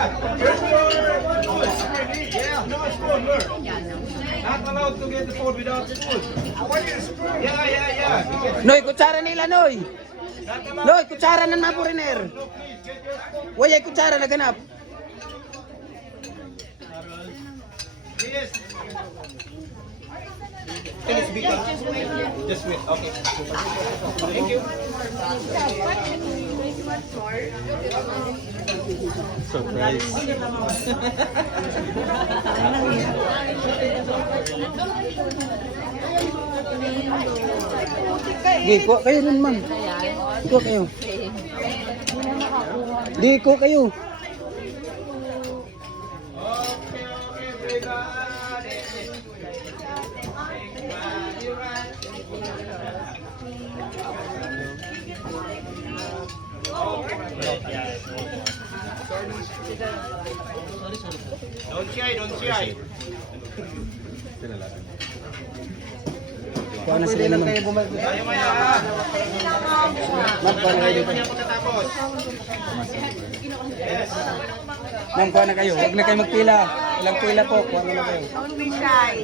Here's your food. Yeah, no spoon, look. Not allowed to get the food without the spoon. Yeah. Noy, kutsara nila, Noy. Not allowed. Noy, kutsara ng mga foreigner. No, please, get your spoon. Wala kutsara na ganap. Yes. Just wait. Okay. Thank you. Di ko kayo nun, ma'am. Ko kayo. Di ko kayo. Don't shy. Kuha na sila naman. Ayaw maya. Ma'am, kuha na kayo dito. Pagkatapos. Ma'am, kuha na kayo. Huwag na kayo magpila. Ilang pila po. Kuha na kayo. Don't be shy.